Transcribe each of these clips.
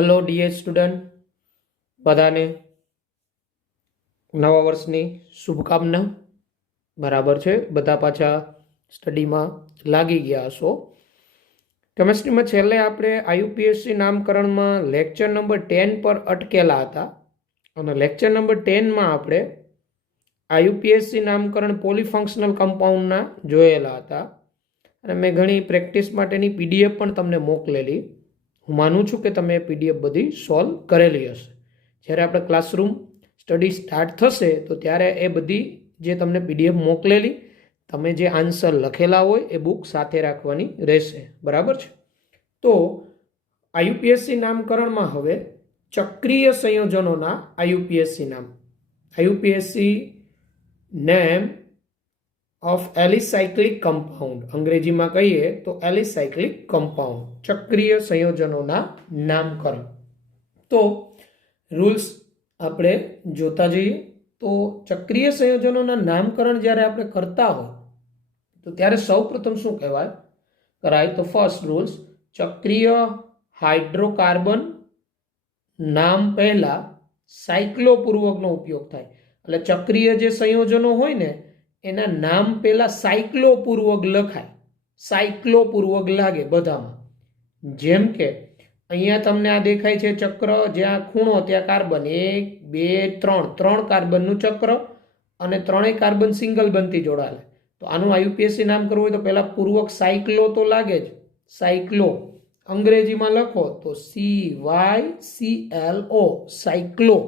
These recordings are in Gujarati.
હેલો ડીએર સ્ટુડન્ટ, બધાને નવા વર્ષની શુભકામના. બરાબર છે, બધા પાછા સ્ટડીમાં લાગી ગયા હશો. કેમેસ્ટ્રીમાં છેલ્લે આપણે આયુપીએસસી નામકરણમાં લેક્ચર નંબર 10 પર અટકેલા હતા અને લેક્ચર નંબર 10માં આપણે આયુપીએસસી નામકરણ પોલીફંક્શનલ કમ્પાઉન્ડના જોયેલા હતા અને મેં ઘણી પ્રેક્ટિસ માટેની પીડીએફ પણ તમને મોકલેલી. હું માનું છું કે તમે પીડીએફ બધી સોલ્વ કરેલી હશે. જ્યારે આપણે ક્લાસરૂમ સ્ટડી સ્ટાર્ટ થશે તો ત્યારે એ બધી જે તમને પીડીએફ મોકલેલી, તમે જે આન્સર લખેલા હોય એ બુક સાથે રાખવાની રહેશે. બરાબર છે? તો આયુપીએસસી નામકરણમાં હવે ચક્રીય સંયોજનોના આયુપીએસસી નામ, આયુપીએસસી નેમ ઓફ એલિસાયક્લિક કમ્પાઉન્ડ, અંગ્રેજીમાં કહીએ તો એલિસાયક્લિક કમ્પાઉન્ડ, ચક્રીય સંયોજનોના નામકરણ. તો રૂલ્સ આપણે જોતા જઈએ. તો ચક્રીય સંયોજનોના નામકરણ જ્યારે આપણે કરતા હોય તો ત્યારે સૌપ્રથમ શું કરાય? તો ફર્સ્ટ રૂલ્સ, ચક્રીય હાઇડ્રોકાર્બન નામ પહેલા સાયક્લોપૂર્વકનો ઉપયોગ થાય. એટલે ચક્રીય જે સંયોજનો હોય ને એના નામ પહેલા સાયક્લોપૂર્વક લખાય, સાયક્લોપૂર્વક લાગે બધામાં. જેમ કે અહીંયા તમને આ દેખાય છે ચક્ર, જ્યાં ખૂણો ત્યાં કાર્બન, 1 2 3, 3 કાર્બનનું ચક્ર અને ત્રણેય કાર્બન સિંગલ બંધથી જોડાયેલા. તો આનું આયુપીએસસી નામ કરવું હોય તો પહેલા પૂર્વક સાયક્લો તો લાગે જ. સાયક્લો અંગ્રેજીમાં લખો તો CYCLO, સાયક્લો.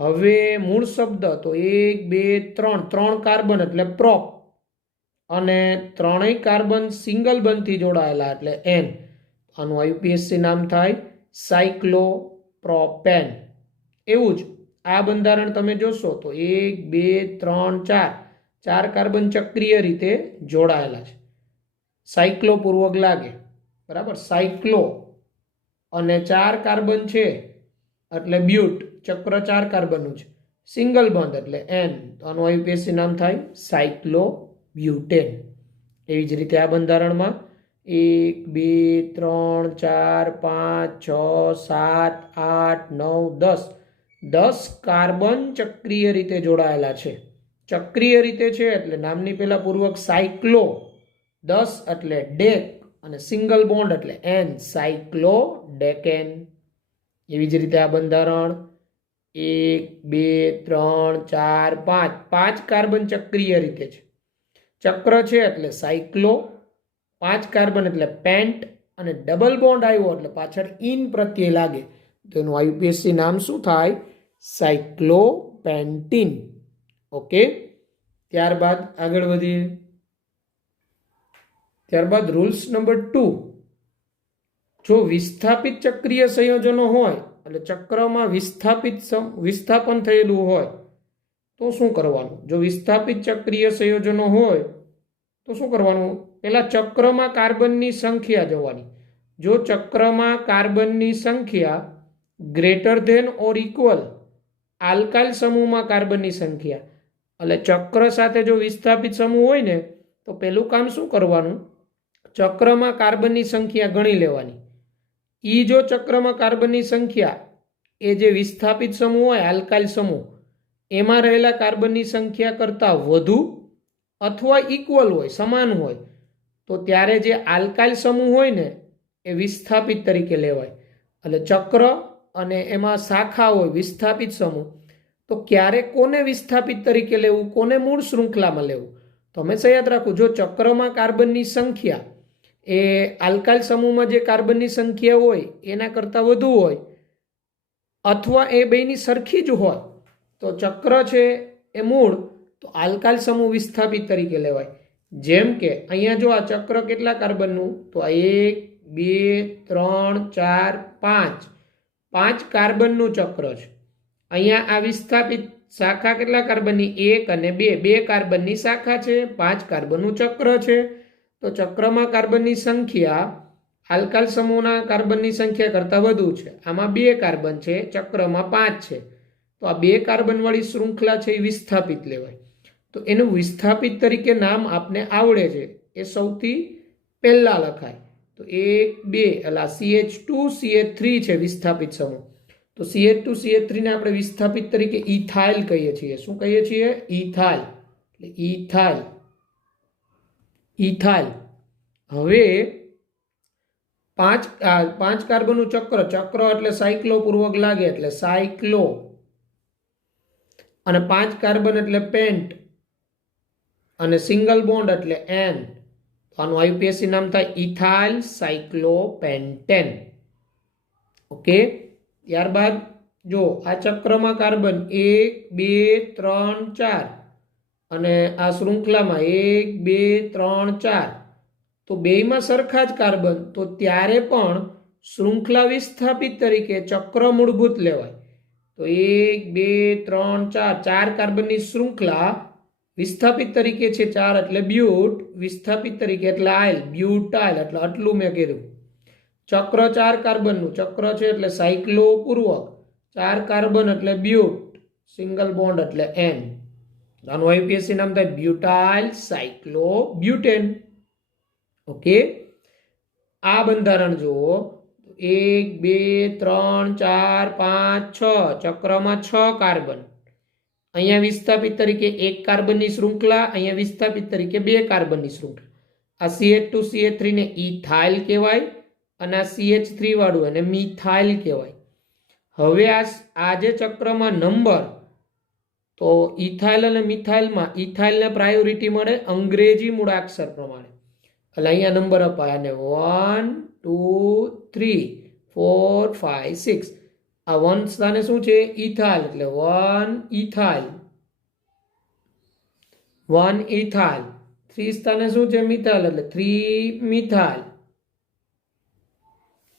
હવે મૂળ શબ્દ તો 1 2 3, 3 કાર્બન એટલે પ્રોપ અને ત્રણેય કાર્બન સિંગલ બંધથી જોડાયેલા એટલે N. આનું આયુપીએસસી નામ થાય સાયક્લોપ્રોપેન. એવું જ આ બંધારણ તમે જોશો તો 1 2 3 4, 4 કાર્બન ચક્રીય રીતે જોડાયેલા છે, સાયક્લોપૂર્વક લાગે. બરાબર? સાયક્લો અને 4 કાર્બન છે એટલે બ્યુટ, ચક્ર 4 કાર્બનનું છે, સિંગલ બંધ એટલે N. તો આનું આયુપીએસસી નામ થાય સાયક્લોબ્યુટેન. એવી જ રીતે આ બંધારણમાં 1 2 3 4 5 6 7 8 9 10 કાર્બન ચક્રીય રીતે જોડાયેલા છે. ચક્રીય રીતે છે એટલે નામની પહેલા પૂર્વક સાયક્લો, 10 એટલે ડેક અને સિંગલ બોન્ડ એટલે N, સાયક્લોડેકેન. એવી જ રીતે આ બંધારણ 1 2 3 4 5, 5 કાર્બન ચક્રીય રીતે છે. ચક્ર છે એટલે સાયક્લો, 5 કાર્બન એટલે પેન્ટ અને ડબલ બોન્ડ આવ્યો એટલે પાછળ ઇન પ્રત્યય લાગે તો એનું આયુપીએસસી નામ શું થાય? સાયક્લોપેન્ટીન. ઓકે, ત્યારબાદ આગળ વધીએ. ત્યારબાદ રૂલ્સ નંબર 2, જો વિસ્થાપિત ચક્રીય સંયોજનો હોય એટલે ચક્રમાં વિસ્થાપન થયેલું હોય તો શું કરવાનું? જો વિસ્થાપિત ચક્રીય સંયોજનો હોય તો શું કરવાનું? પહેલા ચક્રમાં કાર્બનની સંખ્યા જોવાની. જો ચક્રમાં કાર્બનની સંખ્યા greater than or equal alkyl સમૂહમાં કાર્બનની સંખ્યા, એટલે ચક્ર સાથે જો વિસ્થાપિત સમૂહ હોય ને તો પહેલું કામ શું કરવાનું? ચક્રમાં કાર્બનની સંખ્યા ગણી લેવાની. જો ચક્રમાં કાર્બનની સંખ્યા એ જે વિસ્થાપિત સમૂહ હોય આલ્કાઇલ સમૂહ એમાં રહેલા કાર્બનની સંખ્યા કરતાં વધુ અથવા ઇક્વલ હોય, સમાન હોય, તો ત્યારે જે આલ્કાઇલ સમૂહ હોય ને એ વિસ્થાપિત તરીકે લેવાય. એટલે ચક્ર અને એમાં શાખા હોય વિસ્થાપિત સમૂહ, તો ક્યારે કોને વિસ્થાપિત તરીકે લેવું, કોને મૂળ શૃંખલામાં લેવું? તો હંમેશા યાદ રાખવું, જો ચક્રમાં કાર્બનની સંખ્યા એ આલ્કાઇલ સમૂહમાં જે કાર્બનની સંખ્યા હોય એના કરતાં વધુ હોય અથવા એ બેની સરખી જ હોય તો ચક્ર છે એ મૂળ, તો આલ્કાઇલ સમૂહ વિસ્થાપિત તરીકે લેવાય. જેમ કે અહીંયા જો આ ચક્ર કેટલા કાર્બનનું? તો આ 1 2 3 4 5, 5 કાર્બનનું ચક્ર છે. અહીંયા આ વિસ્થાપિત શાખા કેટલા કાર્બનની? 1 અને 2, 2 કાર્બનની શાખા છે, 5 કાર્બનનું ચક્ર છે. તો ચક્રમાં કાર્બનની સંખ્યા આલ્કાઇલ સમૂહના કાર્બનની સંખ્યા કરતાં વધુ છે. આમાં 2 કાર્બન છે, ચક્રમાં 5 છે. તો આ 2 કાર્બન વાળી શૃંખલા છે એ વિસ્થાપિત લેવાય. તો એનું વિસ્થાપિત તરીકે નામ આપને આવડે છે એ સૌથી પહેલા લખાય. તો 1 2 એટલે આ CH2 CH3 છે વિસ્થાપિત સમૂહ. તો CH2 CH3 ને આપણે વિસ્થાપિત તરીકે ઇથાઇલ કહીએ છીએ. શું કહીએ છીએ? ઇથાઇલ. એટલે ઇથાઇલ. ઇથાઇલ. હવે પાંચ કાર્બનનું ચક્ર એટલે સાયક્લો પૂર્વક લાગે એટલે સાયક્લો, અને 5 કાર્બન એટલે પેન્ટ, અને સિંગલ બોન્ડ એટલે એન. તો આનું આઈયુપીએસી નામ થાય ઇથાઇલ સાયક્લોપેન્ટેન. ઓકે. ત્યારબાદ જો આ ચક્રમાં કાર્બન 1 2 3 4 અને આ શૃંખલામાં 1 2 3 4, તો બેયમાં સરખા જ કાર્બન, તો ત્યારે પણ શૃંખલા વિસ્થાપિત તરીકે ચક્ર મૂળભૂત લેવાય. તો 1 2 3 4 4 કાર્બનની શૃંખલા વિસ્થાપિત તરીકે છે 4 એટલે બ્યુટ, વિસ્થાપિત તરીકે એટલે આઇલ, બ્યુટાઇલ. એટલે આટલું મેં કીધું. ચક્ર 4 કાર્બનનું ચક્ર છે એટલે સાયક્લો પૂર્વક, 4 કાર્બન એટલે બ્યુટ, સિંગલ બોન્ડ એટલે એન. આનું આઈયુપીએસી નામ થાય બ્યુટાઇલ સાયક્લો બ્યુટેન. ઓકે. આ બંધારણ જુઓ. 1 2 3 4 5 6 ચક્રમાં 6 કાર્બન. અહીંયા વિસ્થાપિત તરીકે 1 કાર્બનની શૃંખલા, અહીંયા વિસ્થાપિત તરીકે 2 કાર્બનની શૃંખલા. આ CH2 CH3 ને ઇથાઇલ કહેવાય, અને આ CH3 વાળું એને મિથાઇલ કહેવાય. હવે આ જે ચક્રમાં નંબર, તો ઇથાઇલ અને મિથાઇલમાં ઇથાઇલને પ્રાયોરિટી મળે અંગ્રેજી મૂળાક્ષર પ્રમાણે. એટલે અહીંયા નંબર અપાય અને 1 2 3 4 5 6. આ 1 સ્થાને શું છે? ઇથાઇલ. એટલે 1 ઇથાઇલ, 1 ઇથાઇલ. 3 સ્થાને શું છે? મિથાઇલ. એટલે 3 મિથાઇલ.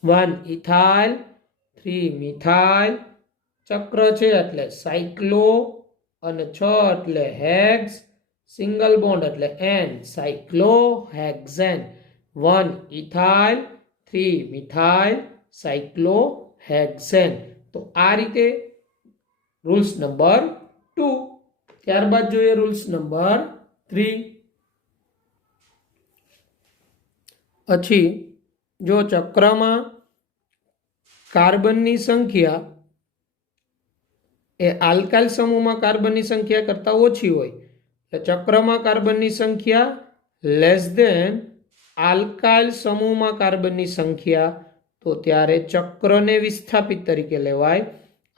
1 ethyl 3 methyl. ચક્ર છે એટલે સાયક્લો, અને 6 એટલે હેક્સ, સિંગલ બોન્ડ એટલે ane, cyclohexane. 1 ethyl 3 methyl cyclohexane. તો આ રીતે રૂલ્સ નંબર 2. ત્યારબાદ જોઈએ રૂલ્સ નંબર 3. પછી જો ચક્રમાં કાર્બનની સંખ્યા એ આલ્કાઇલ સમૂહમાં કાર્બનની સંખ્યા કરતાં ઓછી હોય, એટલે ચક્રમાં કાર્બનની સંખ્યા લેસ ધેન આલ્કાઇલ સમૂહમાં કાર્બનની સંખ્યા, તો ત્યારે ચક્રને વિસ્થાપિત તરીકે લેવાય,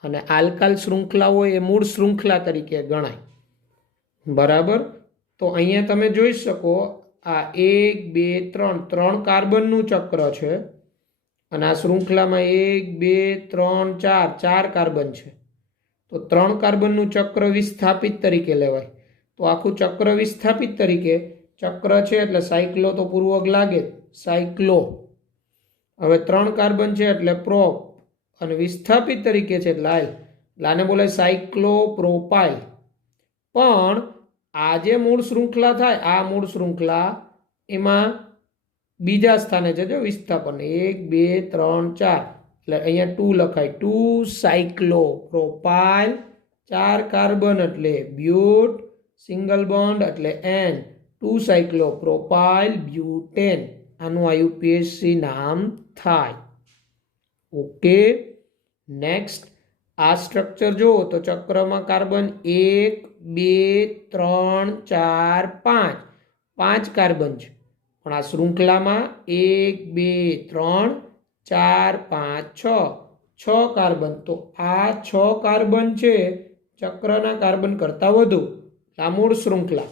અને આલ્કાઇલ શૃંખલા હોય એ મૂળ શૃંખલા તરીકે ગણાય. બરાબર. તો અહીંયા તમે જોઈ શકો આ 1 2 3 3 કાર્બનનું ચક્ર છે, અને આ શૃંખલામાં 1 2 3 4 4 કાર્બન છે. તો 3 કાર્બનનું ચક્ર વિસ્થાપિત તરીકે લેવાય. તો આખું ચક્ર વિસ્થાપિત તરીકે, ચક્ર છે એટલે સાયક્લો તો પૂર્વક લાગે, સાયક્લો. હવે 3 કાર્બન છે એટલે પ્રોપ, અને વિસ્થાપિત તરીકે છે એટલે આઇલ. આને બોલાય સાયક્લો પ્રોપાઇલ. પણ આ જે મૂળ શૃંખલા થાય, આ મૂળ શૃંખલા એમાં બીજા સ્થાને છે જો વિસ્થાપન 1 2 3 4, એટલે અહીંયા 2 લખાય. 2 સાયક્લો પ્રોપાઇલ. 4 કાર્બન એટલે બ્યુટ, સિંગલ બોન્ડ એટલે એન, 2 સાયક્લો પ્રોપાઇલ બ્યુટેન. આનું આઈયુપીએસી નામ થાય. ઓકે. નેક્સ્ટ આ સ્ટ્રક્ચર જુઓ તો ચક્રમાં કાર્બન 1 2 3 4 5 5 કાર્બન છે, પણ આ શૃંખલામાં 1 2 3 4 5 6 6 કાર્બન. તો આ 6 કાર્બન છે ચક્રના કાર્બન કરતાં વધુ. આ મૂળ શૃંખલા.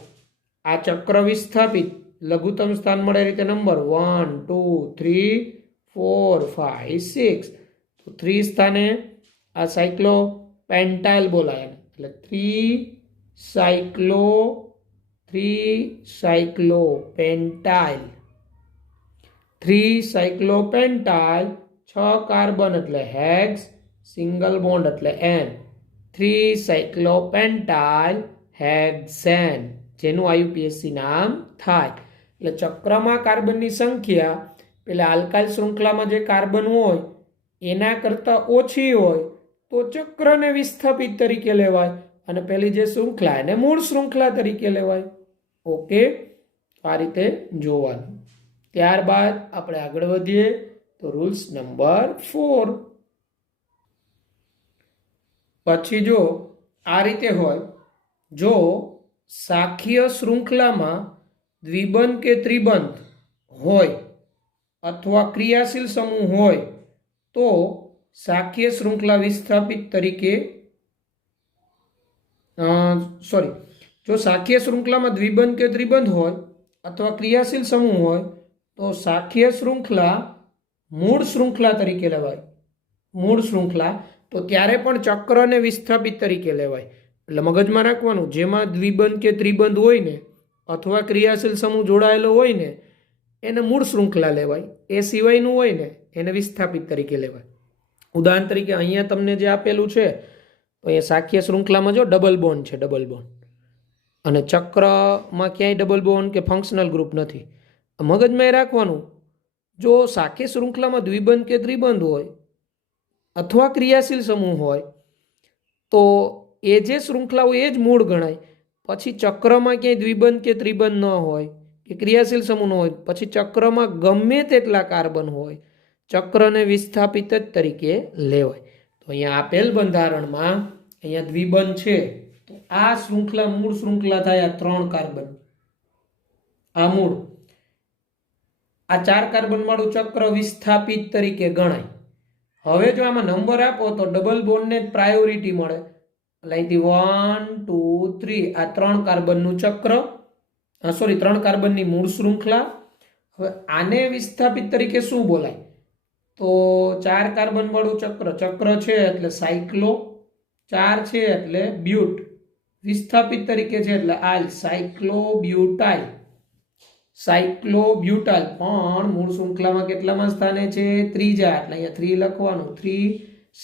આ ચક્ર વિસ્થાપિત લઘુત્તમ સ્થાન મળે રીતે નંબર 1 2 3 4 5 6. તો 3 સ્થાને આ સાયક્લો પેન્ટાઇલ બોલાય, એટલે 3 સાયક્લો પેન્ટાઇલ. 3 સાયક્લોપેન્ટાઇલ. 6 કાર્બન એટલે હેક્સ, સિંગલ બોન્ડ એટલે એન, 3 સાયક્લોપેન્ટાઇલ હેક્સેન, જેનું આઈયુપીએસી નામ થાય. એટલે ચક્રમાં કાર્બનની સંખ્યા પેલા આલ્કાઇલ શૃંખલામાં જે કાર્બન હોય એના કરતાં ઓછી હોય તો ચક્રને વિસ્થાપિત તરીકે લેવાય, અને પેલી જે શૃંખલા એને મૂળ શૃંખલા તરીકે લેવાય. ઓકે. આ રીતે જોવાનું. ત્યારબાદ આપણે આગળ વધીએ તો રૂલ્સ નંબર 4. પછી જો આ રીતે હોય, જો શાખીય શૃંખલામાં દ્વિબંધ કે ત્રિબંધ હોય અથવા ક્રિયાશીલ સમૂહ હોય તો શાખીય શૃંખલા વિસ્થાપિત તરીકે જો શાખીય શૃંખલામાં દ્વિબંધ કે ત્રિબંધ હોય અથવા ક્રિયાશીલ સમૂહ હોય તો શાખીય શૃંખલા મૂળ શૃંખલા તરીકે લેવાય. મૂળ શૃંખલા તો ત્યારે પણ ચક્રને વિસ્થાપિત તરીકે લેવાય. એટલે મગજમાં રાખવાનું, જેમાં દ્વિબંધ કે ત્રિબંધ હોય ને અથવા ક્રિયાશીલ સમૂહ જોડાયેલો હોય ને એને મૂળ શૃંખલા લેવાય. એ સિવાયનું હોય ને એને વિસ્થાપિત તરીકે લેવાય. ઉદાહરણ તરીકે અહીંયા તમને જે આપેલું છે તો એ શાખીય શૃંખલામાં જો ડબલ બોન્ડ છે, ડબલ બોન્ડ, અને ચક્રમાં ક્યાંય ડબલ બોન્ડ કે ફંક્શનલ ગ્રુપ નથી. મગજમાં એ રાખવાનું, જો શાખીય શૃંખલામાં દ્વિબંધ કે ત્રિબંધ હોય અથવા ક્રિયાશીલ સમૂહ હોય તો એ જે શૃંખલા હોય એ જ મૂળ ગણાય. પછી ચક્રમાં ક્યાંય દ્વિબંધ કે ત્રિબંધ ન હોય કે ક્રિયાશીલ સમૂહ ન હોય, પછી ચક્રમાં ગમે તેટલા કાર્બન હોય, ચક્રને વિસ્થાપિત જ તરીકે લેવાય. તો અહીંયા આપેલ બંધારણમાં અહીંયા દ્વિબંધ છે તો આ શૃંખલા મૂળ શૃંખલા થાય. આ 3 કાર્બન, આ મૂળ, આ 4 કાર્બન વાળું ચક્ર વિસ્થાપિત તરીકે ગણાય. હવે જો આમાં નંબર આપો તો ડબલ બોન્ડને જ પ્રાયોરિટી મળે. એટલે અહીંથી 1 2 3 આ 3 કાર્બનનું ચક્ર, 3 કાર્બનની મૂળ શૃંખલા. હવે આને વિસ્થાપિત તરીકે શું બોલાય? તો 4 કાર્બન વાળું ચક્ર છે એટલે સાયક્લો, 4 છે એટલે બ્યુટ, વિસ્થાપિત તરીકે છે એટલે આલ, સાયક્લોબ્યુટાઇલ. સાયક્લોબ્યુટાઇલ પણ મૂળ શૃંખલામાં કેટલામાં સ્થાને છે? 3જા, એટલે અહીંયા 3 લખવાનું, 3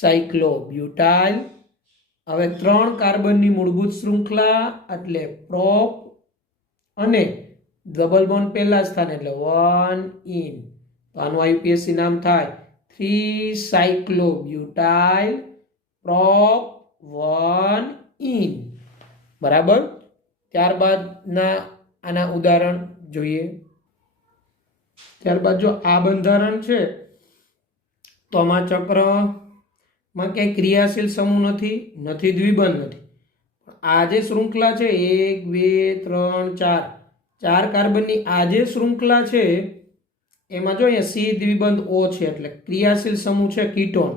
સાયક્લોબ્યુટાઇલ. હવે 3 કાર્બનની મૂળભૂત શૃંખલા એટલે પ્રોપ, અને ડબલ બોન્ડ પહેલા સ્થાને એટલે 1 ઇન. તો આનું આઈયુપીએસસી નામ થાય 3 સાયક્લોબ્યુટાઇલ પ્રોપ 1 ઇન. બરાબર. ત્યારબાદના આના ઉદાહરણ જોઈએ. ત્યારબાદ જો આ બંધારણ છે તો આમાં ચક્રમાં ક્યાંય ક્રિયાશીલ સમૂહ નથી, દ્વિબંધ નથી. આ જે શૃંખલા છે 1 2 3 4 કાર્બનની આ જે શૃંખલા છે એમાં જો અહીંયા સી દ્વિબંધ ઓ છે એટલે ક્રિયાશીલ સમૂહ છે કીટોન.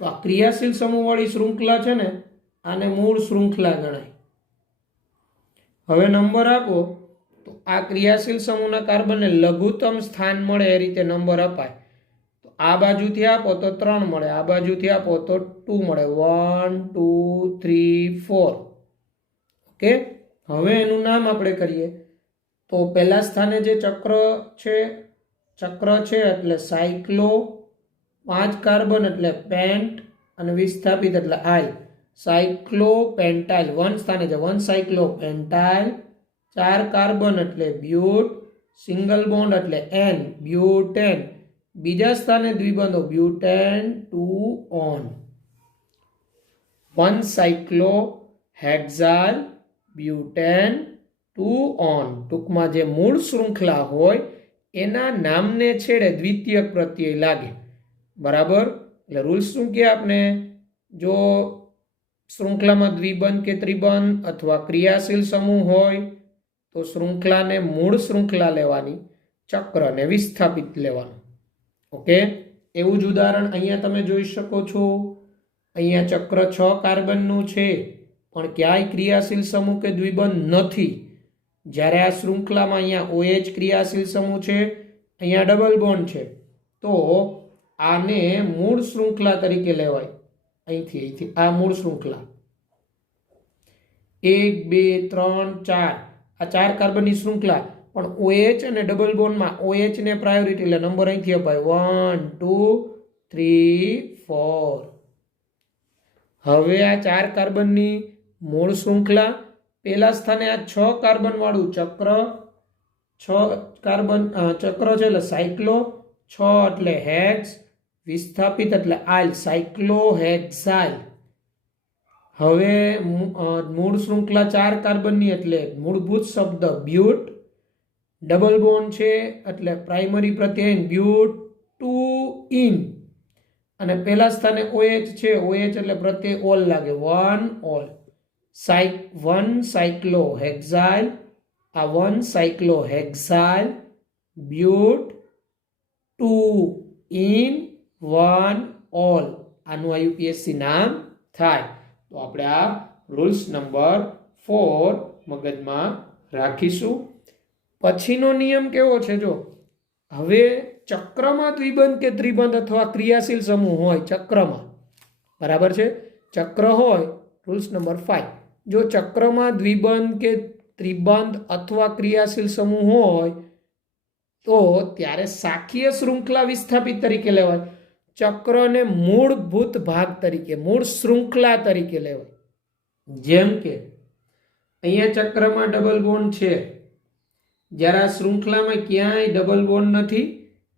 તો આ ક્રિયાશીલ સમૂહ વાળી શૃંખલા છે ને આને મૂળ શૃંખલા ગણાય. હવે નંબર આપો તો આ ક્રિયાશીલ સમૂહના કાર્બનને લઘુત્તમ સ્થાન મળે એ રીતે નંબર અપાય. તો આ બાજુથી આપો તો 3 મળે, આ બાજુથી આપો તો 2 મળે, 1 2 3 4. ઓકે. હવે એનું નામ આપણે કરીએ તો પહેલા સ્થાને જે ચક્ર છે એટલે સાયક્લો, 5 કાર્બન એટલે પેન્ટ, અને વિસ્થાપિત એટલે આઇલ, સાયક્લોપેન્ટાઇલ. 1 સ્થાને છે 1 સાયક્લોપેન્ટાઇલ, 4 કાર્બન એટલે બ્યુટ, સિંગલ બોન્ડ એટલે એન, બ્યુટેન. બીજા સ્થાને દ્વિબંધો butane 2 one, 1 cyclohexyl, butane 2 one. ટૂંકમાં જે મૂળ શૃંખલા હોય એના નામને છેડે દ્વિતીયક પ્રત્યય લાગે. બરાબર. એટલે રૂલ્સ શું કે આપને, જો શૃંખલામાં દ્વિબંધ કે ત્રિબંધ અથવા ક્રિયાશીલ સમૂહ હોય તો શૃંખલાને મૂળ શૃંખલા લેવાની, ચક્રને વિસ્થાપિત લેવાનું. ઓકે. એવું જ ઉદાહરણ અહીંયા તમે જોઈ શકો છો. અહીંયા ચક્ર 6 કાર્બનનું છે પણ ક્યાંય ક્રિયાશીલ સમૂહ કે દ્વિબંધ નથી. જ્યારે આ શૃંખલામાં અહીંયા OH ક્રિયાશીલ સમૂહ છે, અહીંયા ડબલ બોન્ડ છે, તો આને મૂળ શૃંખલા તરીકે લેવાય. અહીંથી આ મૂળ શૃંખલા 1 2 3 4 આ 4 કાર્બનની શૃંખલા, પણ OH અને ડબલ બોન્ડમાં OH ને પ્રાયોરિટી એટલે નંબર અહીંથી અપાય 1 2 3 4. હવે આ 4 કાર્બનની મૂળ શૃંખલા, પહેલા સ્થાને આ 6 કાર્બન વાળું ચક્ર, 6 કાર્બન ચક્ર છે એટલે સાયક્લો, 6 એટલે હેક્સ, વિસ્થાપિત એટલે આઇલ, સાયક્લોહેક્સાઇલ. હવે મૂળ શૃંખલા 4 કાર્બનની એટલે મૂળભૂત શબ્દ બ્યુટ, ડબલ બોન્ડ છે એટલે પ્રાઇમરી પ્રત્યય બ્યુટુઇન, અને પહેલા સ્થાને OH છે, OH એટલે પ્રત્યય ઓલ લાગે, વન ઓલ. 1 સાયક્લોહેક્સાઇલ, આ 1 સાયક્લોહેક્સાઇલ, બ્યુટ 2 ઇન 1 ઓલ, આનું આ યુપીએસસી નામ થાય. તો આપણે આ રૂલ્સ નંબર 4 મગજમાં રાખીશું. પછીનો નિયમ કેવો છે? જો હવે ચક્રમાં દ્વિબંધ કે ત્રિબંધ અથવા ક્રિયાશીલ સમૂહ હોય ચક્રમાં, બરાબર છે, ચક્ર હોય, રૂલ્સ નંબર 5, જો ચક્રમાં દ્વિબંધ કે ત્રિબંધ અથવા ક્રિયાશીલ સમૂહ હોય તો ત્યારે શાખીય શૃંખલા વિસ્થાપિત તરીકે લેવાય, ચક્રને મૂળભૂત ભાગ તરીકે, મૂળ શૃંખલા તરીકે લેવાય. જેમ કે અહીંયા ચક્રમાં ડબલ બોન્ડ છે, જ્યારે આ શૃંખલામાં ક્યાંય ડબલ બોન્ડ નથી,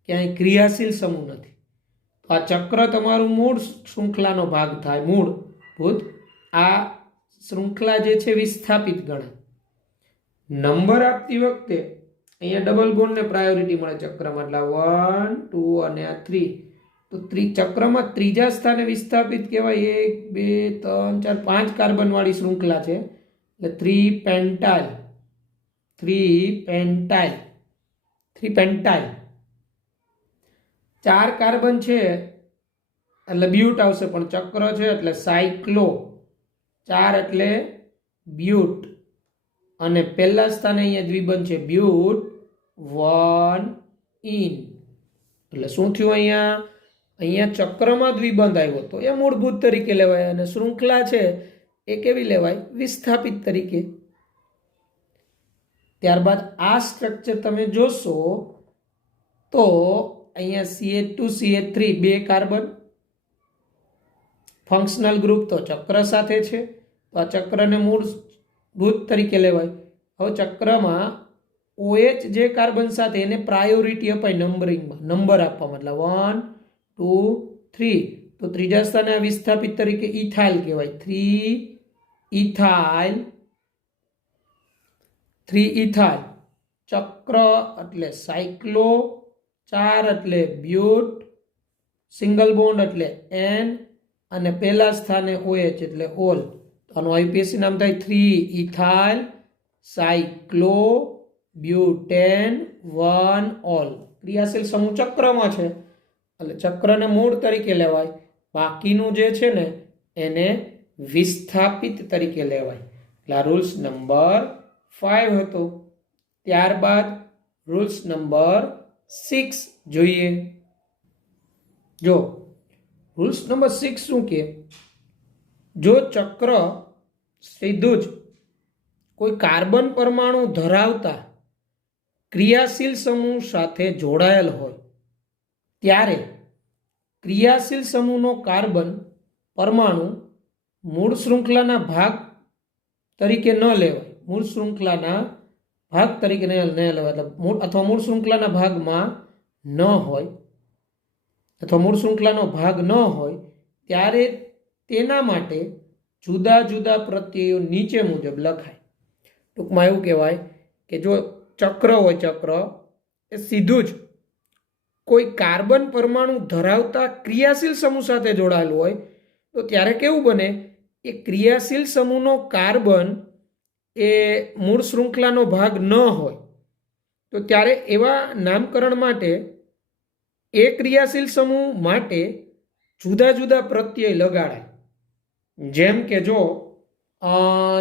ક્યાંય ક્રિયાશીલ સમૂહ નથી, તો આ ચક્ર તમારું મૂળ શૃંખલાનો ભાગ થાય, મૂળભૂત. આ શૃંખલા જે છે વિસ્થાપિત ગણાય. નંબર આપતી વખતે અહીંયા ડબલ બોન્ડને પ્રાયોરિટી મળે ચક્રમાં, એટલે 1 2 અને આ 3, તો ચક્રમાં ત્રીજા સ્થાને વિસ્થાપિત કહેવાય. 1 2 3 4 5 કાર્બન વાળી શૃંખલા છે, એટલે 3 પેન્ટાઇલ. 4 કાર્બન છે એટલે બ્યુટ આવશે, પણ ચક્ર છે એટલે સાયક્લો, 4 એટલે બ્યુટ, અને પહેલા સ્થાને અહીંયા દ્વિબંધ છે બ્યુટ 1 ઇન, એટલે શું થયું? અહીંયા ચક્રમાં દ્વિબંધ આવ્યો તો એ મૂળભૂત તરીકે લેવાય, અને શૃંખલા છે એ કેવી લેવાય? વિસ્થાપિત તરીકે. ત્યારબાદ આ સ્ટ્રક્ચર તમે જોશો તો અહીંયા CH2CH3 2 કાર્બન, ફંક્શનલ ગ્રુપ તો ચક્ર સાથે છે, તો આ ચક્રને મૂળભૂત તરીકે લેવાય. હવે ચક્રમાં OH જે કાર્બન સાથે એને પ્રાયોરિટી અપાય નંબરિંગમાં, નંબર આપવામાં, એટલે 1 2 3, તો ત્રીજા સ્થાને આ વિસ્થાપિત તરીકે ઇથાઇલ કહેવાય, 3 ઇથાઇલ. ચક્ર એટલે સાયક્લો, 4 એટલે બ્યુટ, સિંગલ બોન્ડ એટલે N, અને પહેલા સ્થાને OH એટલે ઓલ. આનું આઈપીએસસી નામ થાય 3 ઇથાઇલ સાયક્લો બ્યુટેન 1 ઓલ. ક્રિયાશીલ સમૂહ ચક્રમાં છે એટલે ચક્રને મૂળ તરીકે લેવાય, બાકીનું જે છે ને એને વિસ્થાપિત તરીકે લેવાય. એટલે આ રૂલ્સ નંબર 5 હતો. ત્યારબાદ રૂલ્સ નંબર 6 જોઈએ. જો રૂલ્સ નંબર 6 શું કે? જો ચક્ર સીધું જ કોઈ કાર્બન પરમાણુ ધરાવતા ક્રિયાશીલ સમૂહ સાથે જોડાયેલ હોય ત્યારે ક્રિયાશીલ સમૂહનો કાર્બન પરમાણુ મૂળ શૃંખલાના ભાગ તરીકે ન લેવાય, મૂળ શૃંખલાના ભાગ તરીકે ન લેવાય, એટલે અથવા મૂળ શૃંખલાના ભાગમાં ન હોય, અથવા મૂળ શૃંખલાનો ભાગ ન હોય ત્યારે તેના માટે જુદા જુદા પ્રત્યયો નીચે મુજબ લખાય. ટૂંકમાં એવું કહેવાય કે જો ચક્ર હોય, ચક્ર એ સીધું જ કોઈ કાર્બન પરમાણુ ધરાવતા ક્રિયાશીલ સમૂહ સાથે જોડાયેલું હોય તો ત્યારે કેવું બને? એ ક્રિયાશીલ સમૂહનો કાર્બન એ મૂળ શૃંખલાનો ભાગ ન હોય તો ત્યારે એવા નામકરણ માટે એ ક્રિયાશીલ સમૂહ માટે જુદા જુદા પ્રત્યય લગાડાય. જેમ કે જો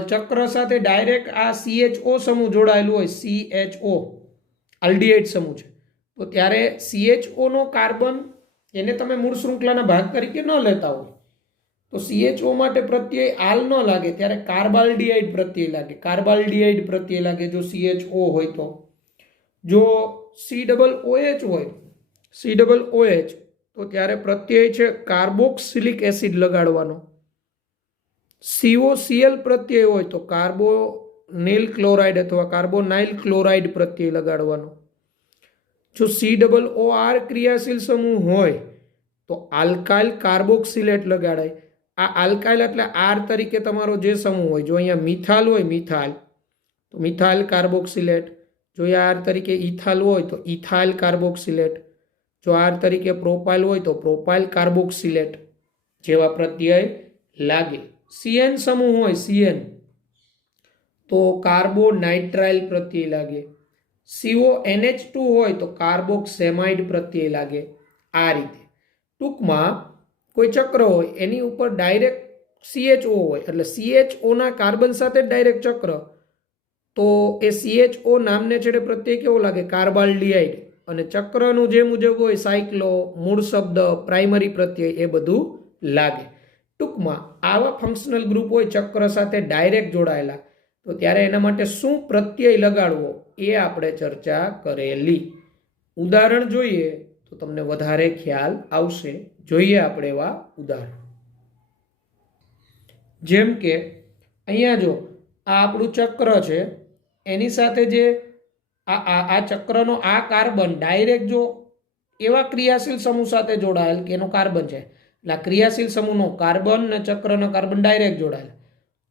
ચક્ર સાથે ડાયરેક્ટ આ CHO સમૂહ જોડાયેલું હોય, CHO આલ્ડીહાઇડ સમૂહ છે, તો ત્યારે CHO નો કાર્બન એને તમે મૂળ શૃંખલાના ભાગ તરીકે ન લેતા હોય તો CHO માટે પ્રત્યય આલ ન લાગે, ત્યારે કાર્બાલ્ડિહાઇડ પ્રત્યય લાગે, કાર્બાલ્ડિહાઇડ પ્રત્યય લાગે જો CHO હોય તો. જો COOH હોય, COOH, તો ત્યારે પ્રત્યય છે કાર્બોક્સિલિક એસિડ લગાડવાનો. COCl પ્રત્યય હોય તો કાર્બોનિલ ક્લોરાઇડ અથવા કાર્બોનાઇલ ક્લોરાઇડ પ્રત્યય લગાડવાનો. જો COOR ક્રિયાશીલ સમૂહ હોય તો આલ્કાઇલ કાર્બોક્સિલેટ લગાડાય. આ આલ્કાઇલ એટલે R તરીકે તમારો જે સમૂહ હોય, જો અહીંયા મિથાલ હોય, મિથાલ, તો મિથાઇલ કાર્બોક્સિલેટ. જો આર તરીકે ઇથાલ હોય તો ઇથાઇલ કાર્બોક્સિલેટ, જો આર તરીકે પ્રોપાઇલ હોય તો પ્રોપાઇલ કાર્બોક્સિલેટ જેવા પ્રત્યય લાગે. સીએન સમૂહ હોય સીએન તો કાર્બોનાઇટ્રાઇલ પ્રત્યય લાગે. CONH2 હોય તો કાર્બોક્સેમાઇડ પ્રત્યય લાગે. આ રીતે ટૂંકમાં કોઈ ચક્ર હોય એની ઉપર ડાયરેક્ટ CHO હોય એટલે CHO ના કાર્બન સાથે ડાયરેક્ટ ચક્ર, તો એ CHO નામને છેડે પ્રત્યય કેવો લાગે? કાર્બાલ્ડિહાઇડ. અને ચક્રનું જે મુજબ હોય સાયક્લો, મૂળ શબ્દ, પ્રાઇમરી પ્રત્યય એ બધું લાગે. ટૂંકમાં આવા ફંક્શનલ ગ્રુપ હોય ચક્ર સાથે ડાયરેક્ટ જોડાયેલા, તો ત્યારે એના માટે શું પ્રત્યય લગાડવો એ આપણે ચર્ચા કરેલી. ઉદાહરણ જોઈએ તો તમને વધારે ખ્યાલ આવશે. જોઈએ આપણે એવા ઉદાહરણ. જેમ કે અહીંયા જો આ આપણું ચક્ર છે, એની સાથે જે આ ચક્રનો આ કાર્બન ડાયરેક્ટ જો એવા ક્રિયાશીલ સમૂહ સાથે જોડાયેલ કે એનો કાર્બન છે, એટલે આ ક્રિયાશીલ સમૂહનો કાર્બન ને ચક્રનો કાર્બન ડાયરેક્ટ જોડાયેલ,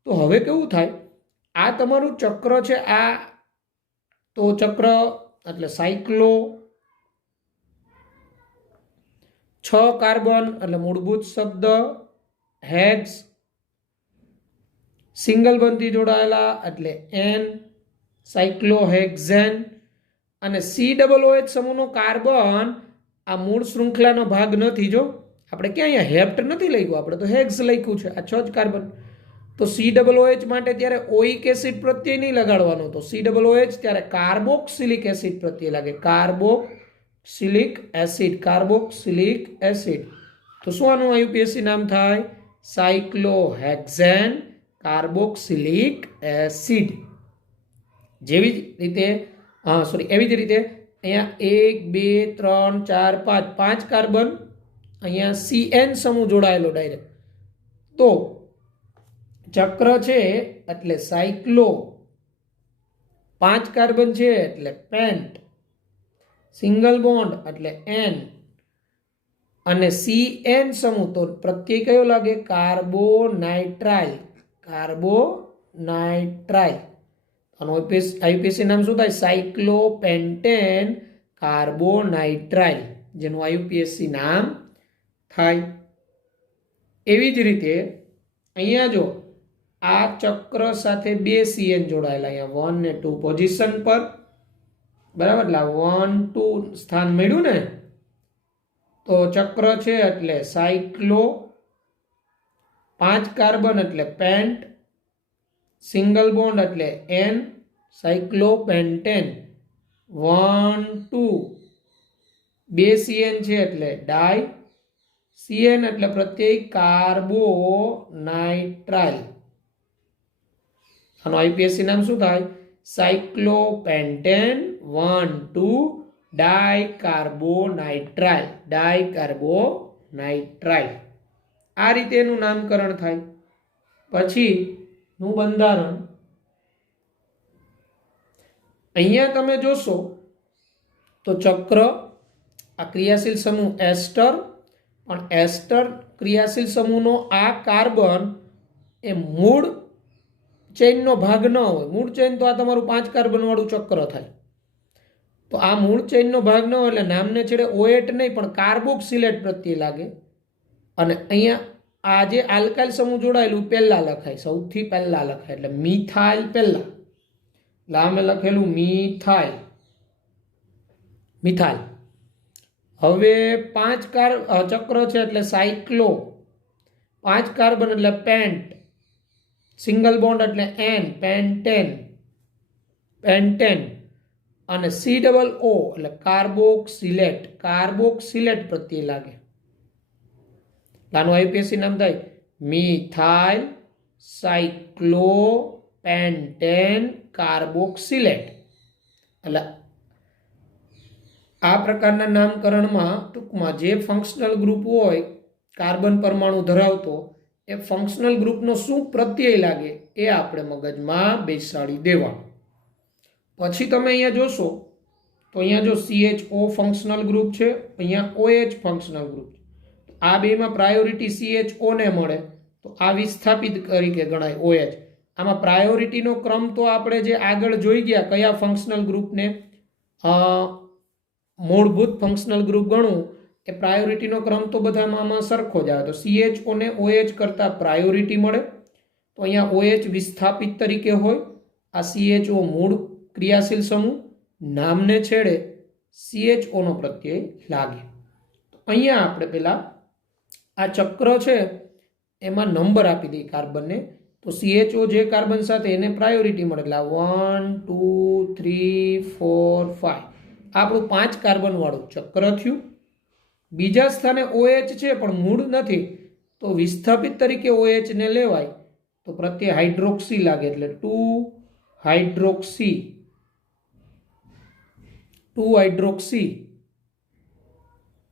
તો હવે કેવું થાય? આ તમારું ચક્ર છે, આ તો ચક્ર એટલે સાયક્લો 6 કાર્બન એટલે મૂળભૂત શબ્દ હેક્સ, સિંગલ બંધથી જોડાયેલા એટલે એન, સાયક્લોહેક્ઝેન. અને COOH સમૂહનો કાર્બન આ મૂળ શૃંખલાનો ભાગ નથી. જો આપણે ક્યાં અહીંયા હેપ્ટ નથી લખ્યું, આપણે તો હેક્સ લખ્યું છે. આ 6 જ કાર્બન. તો COOH માટે ત્યારે ઓઇક એસિડ પ્રત્યય નહીં લગાડવાનો, તો COOH ત્યારે કાર્બોક્સિલિક એસિડ પ્રત્યય લાગે. Carboxylic acid, carboxylic acid. તો શું આનું IUPAC નામ થાય? Cyclohexane carboxylic acid. જેવી જ રીતે એવી જ રીતે અહીંયા 1 2 3 4 5 5 કાર્બન અહીંયા CN સમૂહ જોડાયેલો ડાયરેક્ટ. તો ચક્ર છે એટલે સાયક્લો, 5 કાર્બન છે એટલે પેન્ટ, સિંગલ બોન્ડ એટલે એન, અને CN સમૂહ તો પ્રત્યય કયો લાગે? કાર્બોનાઇટ્રાઇલ, કાર્બોનાઇટ્રાઇલ. આનું IUPAC નામ શું થાય? સાયક્લોપેન્ટેન કાર્બોનાઇટ્રાઇલ, જેનું IUPAC નામ થાય. એવી જ રીતે અહીંયા જો આ ચક્ર સાથે 2 CN જોડાયેલા, અહીંયા 1 ને 2 પોઝિશન પર, બરાબર? એટલે 1 2 સ્થાન મળ્યું ને, તો ચક્ર છે એટલે સાયક્લો, 5 કાર્બન એટલે પેન્ટ, સિંગલ બોન્ડ એટલે એન, સાયક્લોપેન્ટેન. 1 2 2 CN છે એટલે ડાય, CN એટલે પ્રત્યય કાર્બોનાઇટ્રાઇલ. આનું IUPAC નામ શું થાય? સાયક્લોપેન્ટેન 1 2 ડાયકાર્બોનાઇટ્રાઇલ, ડાયકાર્બોનાઇટ્રાઇલ. આ રીતે એનું નામકરણ થાય. પછી નું બંધારણ અહીંયા તમે જોશો તો ચક્ર, આ ક્રિયાશીલ સમૂહ એસ્ટર, પણ એસ્ટર ક્રિયાશીલ સમૂહનો આ કાર્બન એ મૂળ ચેઇનનો ભાગ ન હોય. મૂળ ચેઇન તો આ તમારું 5 કાર્બન વાળું ચક્ર થાય. તો આ મૂળ ચેઇનનો ભાગ ન હોય એટલે નામને છેડે OH નહીં પણ કાર્બોક્સિલેટ પ્રત્યય લાગે. અને અહીંયા આ જે આલ્કાઇલ સમૂહ જોડાયેલું પહેલા લખાય, સૌથી પહેલા લખાય, એટલે મિથાઇલ પહેલા. એટલે આ મેં લખેલું મિથાઇલ, મિથાઇલ. હવે 5 ચક્ર છે એટલે સાયક્લો, 5 કાર્બન એટલે પેન્ટ, સિંગલ બોન્ડ એટલે એન, પેન્ટેન, પેન્ટેન. અને COO એટલે કાર્બોક્સિલેટ, કાર્બોક્સિલેટ પ્રત્યય લાગે. આનું IUPAC નામ થાય મિથાઇલ સાયક્લોપેન્ટેન કાર્બોક્સિલેટ. એટલે આ પ્રકારના નામકરણમાં ટૂંકમાં જે ફંક્શનલ ગ્રુપ હોય કાર્બન પરમાણુ ધરાવતો, એ ફંક્શનલ ગ્રુપનો શું પ્રત્યય લાગે એ આપણે મગજમાં બેસાડી દેવાનું. પછી તમે અહીંયા જોશો તો અહીંયા જો CHO ફંક્શનલ ગ્રુપ છે, અહીંયા OH ફંક્શનલ ગ્રુપ છે. આ બેમાં પ્રાયોરિટી CHO ને મળે તો આ વિસ્થાપિત તરીકે ગણાય OH. આમાં પ્રાયોરિટીનો ક્રમ તો આપણે જે આગળ જોઈ ગયા કયા ફંક્શનલ ગ્રુપને મૂળભૂત ફંક્શનલ ગ્રુપ ગણવું એ પ્રાયોરિટીનો ક્રમ તો બધામાં આમાં સરખો જ આવે. તો CHO ને OH કરતાં પ્રાયોરિટી મળે. તો અહીંયા OH વિસ્થાપિત તરીકે હોય, આ CHO મૂળ ક્રિયાશીલ સમૂહ, નામને છેડે CHO નો પ્રત્યય લાગે. તો અહીંયા આપણે પેલા આ ચક્ર છે એમાં નંબર આપી દઈએ કાર્બનને. તો CHO જે કાર્બન સાથે એને પ્રાયોરિટી મળે એટલે 1 2 3 4 5 આપણું 5 કાર્બન વાળું ચક્ર થયું. બીજા સ્થાને OH છે પણ મૂળ નથી તો વિસ્થાપિત તરીકે OH ને લેવાય તો પ્રત્યે હાઇડ્રોક્સી લાગે એટલે 2 હાઇડ્રોક્સી.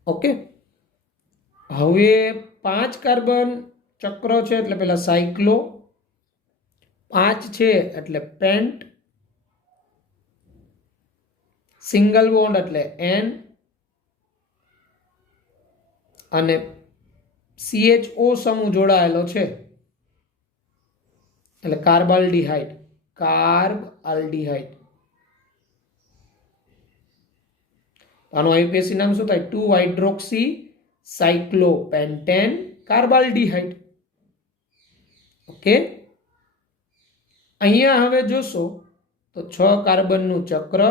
ઓકે, હવે 5 કાર્બન ચક્ર છે એટલે પેલા સાયક્લો, 5 છે એટલે પેન્ટ, સિંગલ બોન્ડ એટલે N અને CHO સમૂહ જોડાયેલો છે એટલે કાર્બાલ્ડિહાઇડ. આનું આઈયુપીએસી નામ શું થાય? 2 હાઇડ્રોક્સી સાયક્લોપેન્ટેન કાર્બાલ્ડિહાઇડ. ઓકે, અહીંયા હવે જોશો તો 6 કાર્બનનું ચક્ર,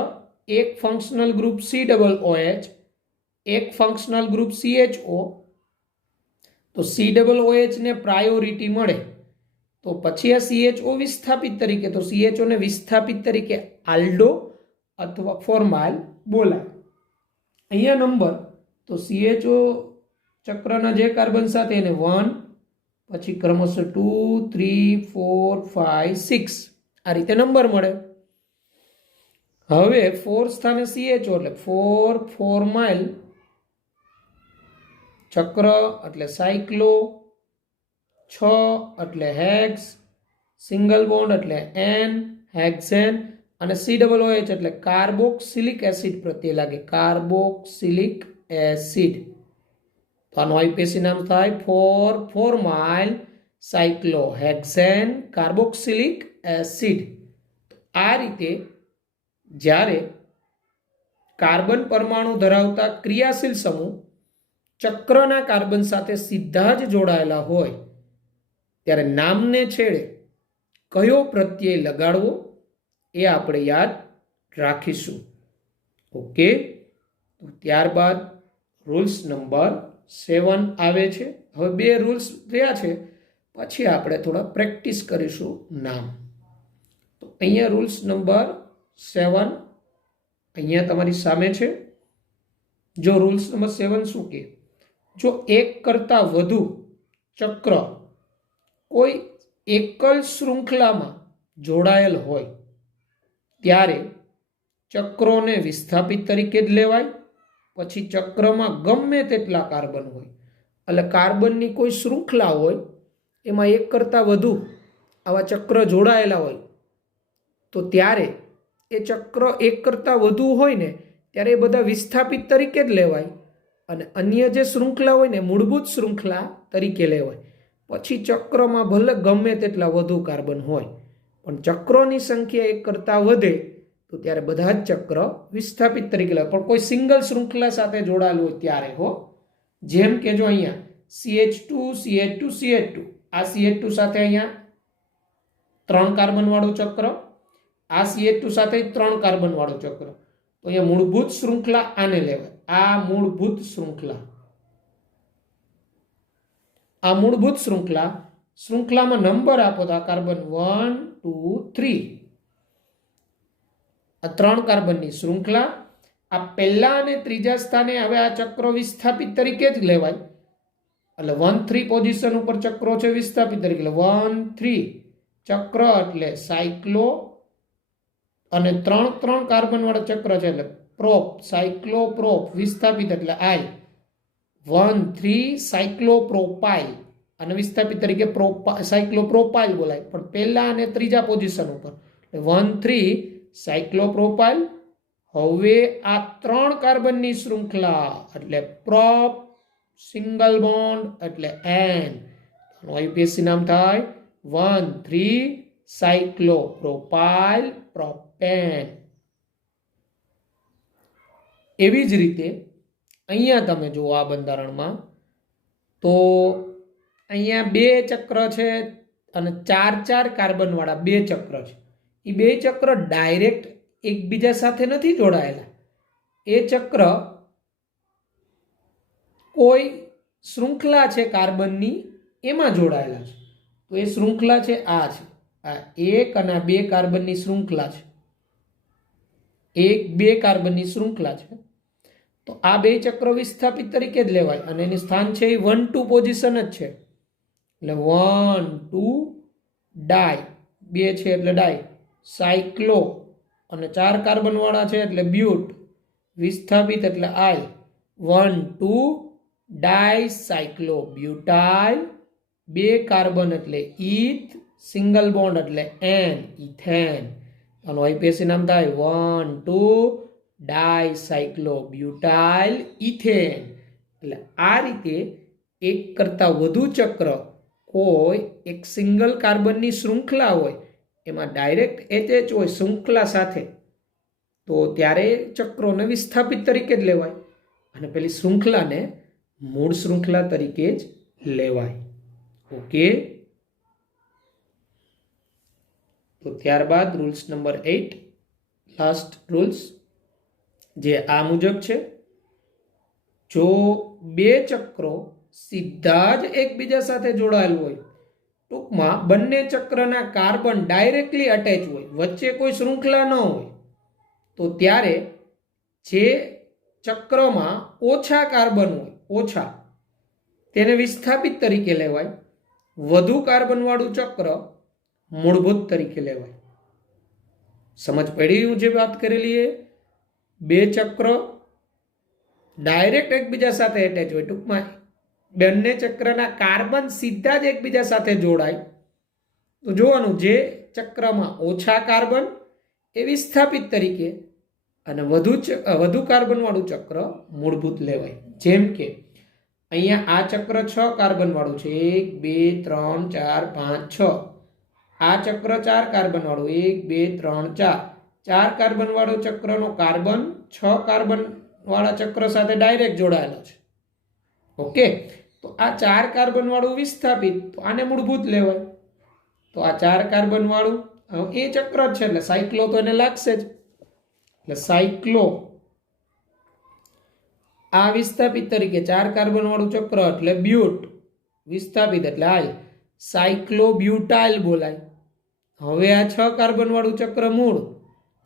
એક ફંક્શનલ ગ્રુપ COOH, એક ફંક્શનલ ગ્રુપ CHO. તો COOH ને પ્રાયોરિટી મળે તો પછી આ CHO વિસ્થાપિત તરીકે, તો CHO ને વિસ્થાપિત તરીકે આલ્ડો અથવા ફોર્માઇલ બોલાય. અહીંયા નંબર તો CHO ચક્રના જે કાર્બન સાથે એને 1, પછી ક્રમશઃ 2 3 4 5 6 આ રીતે નંબર મળે. હવે 4 સ્થાને CHO એટલે 4 ફોર્માઇલ ચક્ર એટલે સાયક્લો, 6 એટલે હેક્સ, સિંગલ બોન્ડ એટલે N હેક્સેન અને COOH એટલે કાર્બોક્સિલિક એસિડ પ્રત્યે લાગે, કાર્બોક્સિલિક એસિડ. તો આનું આઈયુપીએસી નામ થાય 4 ફોર્માઇલ સાયક્લોહેક્સેન કાર્બોક્સિલિક એસિડ. આ રીતે જ્યારે કાર્બન પરમાણુ ધરાવતા ક્રિયાશીલ સમૂહ ચક્રના કાર્બન સાથે સીધા જ જોડાયેલા હોય ત્યારે નામને છેડે કયો પ્રત્યય લગાડવો એ આપણે યાદ રાખીશું. ઓકે, તો ત્યારબાદ રૂલ્સ નંબર 7 આવે છે. હવે 2 રૂલ્સ રહ્યા છે, પછી આપણે થોડા પ્રેક્ટિસ કરીશું નામ. તો અહીંયા રૂલ્સ નંબર 7 અહીંયા તમારી સામે છે. જો રૂલ્સ નંબર 7 શું કે, જો એક કરતાં વધુ ચક્ર કોઈ એકલ શૃંખલામાં જોડાયેલ હોય ત્યારે ચક્રોને વિસ્થાપિત તરીકે જ લેવાય. પછી ચક્રમાં ગમે તેટલા કાર્બન હોય એટલે કાર્બનની કોઈ શૃંખલા હોય એમાં એક કરતાં વધુ આવા ચક્ર જોડાયેલા હોય તો ત્યારે એ ચક્ર એક કરતાં વધુ હોય ને ત્યારે એ બધા વિસ્થાપિત તરીકે જ લેવાય અને અન્ય જે શૃંખલા હોય ને મૂળભૂત શૃંખલા તરીકે લેવાય. પછી ચક્રમાં ભલે ગમે તેટલા વધુ કાર્બન હોય પણ ચક્રોની સંખ્યા એક કરતાં વધે તો ત્યારે બધા જ ચક્ર વિસ્થાપિત તરીકે લેવાય, પણ કોઈ સિંગલ શૃંખલા સાથે જોડાયેલું હોય ત્યારે હો. જેમ કે જો અહીંયા CH2 CH2 CH2 આ CH2 સાથે અહીંયા 3 કાર્બન વાળું ચક્ર, આ CH2 સાથે 3 કાર્બન વાળું ચક્ર. તો અહીંયા મૂળભૂત શૃંખલા આને લેવાય. આ મૂળભૂત શૃંખલામાં નંબર આપો તો આ કાર્બન 1 2 3 આ 3 કાર્બનની શૃંખલા. આ પહેલા અને ત્રીજા સ્થાને હવે આ ચક્રો વિસ્થાપિત તરીકે જ લેવાય એટલે 1 3 પોઝિશન ઉપર ચક્રો છે વિસ્થાપિત તરીકે, 1 3 ચક્ર એટલે સાયક્લો અને 3 કાર્બન વાળા ચક્ર છે એટલે પ્રોપ, સાયક્લોપ્રોપ વિસ્થાપિત એટલે I, 1 3 સાયક્લોપ્રોપાઇલ અને વિસ્થાપિત તરીકે સાયક્લોપ્રોપાઇલ બોલાય પણ પહેલા અને ત્રીજા પોઝિશન ઉપર 1 3 સાયક્લોપ્રોપાઇલ. હવે આ 3 કાર્બનની શૃંખલા એટલે પ્રોપ, સિંગલ બોન્ડ એટલે N. આઈયુપીએસી નામ થાય 1 3 સાયક્લોપ્રોપાઇલ પ્રોપેન. એવી જ રીતે અહીંયા તમે જુઓ આ બંધારણમાં તો અહીંયા 2 ચક્ર છે અને 4 કાર્બન વાળા 2 ચક્ર છે. એ 2 ચક્ર ડાયરેક્ટ એકબીજા સાથે નથી જોડાયેલા. એ ચક્ર કોઈ શૃંખલા છે કાર્બનની એમાં જોડાયેલા છે. તો એ શૃંખલા છે આ છે, આ 1 અને 2 કાર્બનની શૃંખલા છે. 1-2 કાર્બનની શૃંખલા છે. તો આ 2 ચક્ર વિસ્થાપિત તરીકે જ લેવાય અને એનું સ્થાન છે એ 1-2 પોઝિશન જ છે. એટલે 1-2 ડાય, 2 છે એટલે ડાય, સાયક્લો અને 4 કાર્બન વાળા છે એટલે બ્યુટ, વિસ્થાપિત એટલે આય, 1-2 ડાયસાયક્લોબ્યુટાઇલ, 2 કાર્બન એટલે ઈથ, સિંગલ બોન્ડ એટલે એન, ઇથેન. આનું આઈપીએસસી નામ થાય 1-2 ડાયસાયક્લોબ્યુટાઇલ ઇથેન. એટલે આ રીતે એક કરતાં વધુ ચક્ર કોઈ એક સિંગલ કાર્બનની શૃંખલા હોય એમાં ડાયરેક્ટ HH હોય શૃંખલા સાથે, તો ત્યારે ચક્રોને વિસ્થાપિત તરીકે જ લેવાય અને પેલી શૃંખલાને મૂળ શૃંખલા તરીકે જ લેવાય. ઓકે. તો ત્યારબાદ રૂલ્સ નંબર 8, લાસ્ટ રૂલ્સ, જે આ મુજબ છે. જો 2 ચક્રો સીધા જ એકબીજા સાથે જોડાયેલ હોય, ટૂંકમાં બંને ચક્રના કાર્બન ડાયરેક્ટલી અટેચ હોય, વચ્ચે કોઈ શૃંખલા ન હોય, તો ત્યારે જે ચક્રમાં ઓછા કાર્બન હોય, ઓછા, તેને વિસ્થાપિત તરીકે લેવાય. વધુ કાર્બન વાળું ચક્ર મૂળભૂત તરીકે લેવાય. સમજ પડી હું જે વાત કરેલી એ? 2 ચક્ર ડાયરેક્ટ એકબીજા સાથે એટેચ હોય, ટૂંકમાં બંને ચક્રના કાર્બન સીધા જ એકબીજા સાથે જોડાય, તો જોવાનું જે ચક્રમાં ઓછા કાર્બન એ વિસ્થાપિત તરીકે અને વધુ કાર્બન વાળું ચક્ર મૂળભૂત લેવાય. જેમ કે અહીંયા આ ચક્ર 6 કાર્બન વાળું છે, 1 2 3 4 5 6. આ ચક્ર 4 કાર્બન વાળું, 1 2 3 4. 4 કાર્બન વાળો ચક્રનો કાર્બન 6 કાર્બન વાળા ચક્ર સાથે ડાયરેક્ટ જોડાયેલો છે. ઓકે. તો આ 4 કાર્બન વાળું વિસ્થાપિત, તો આને મૂળભૂત લેવાય. તો આ 4 કાર્બન વાળું એ ચક્ર જ છે એટલે સાયક્લો તો એને લાગશે જ, એટલે સાયક્લો. આ વિસ્થાપિત તરીકે 4 કાર્બન વાળું ચક્ર એટલે બ્યુટ, વિસ્થાપિત એટલે આય, સાયક્લોબ્યુટાઇલ બોલાય. હવે આ 6 કાર્બન વાળું ચક્ર મૂળ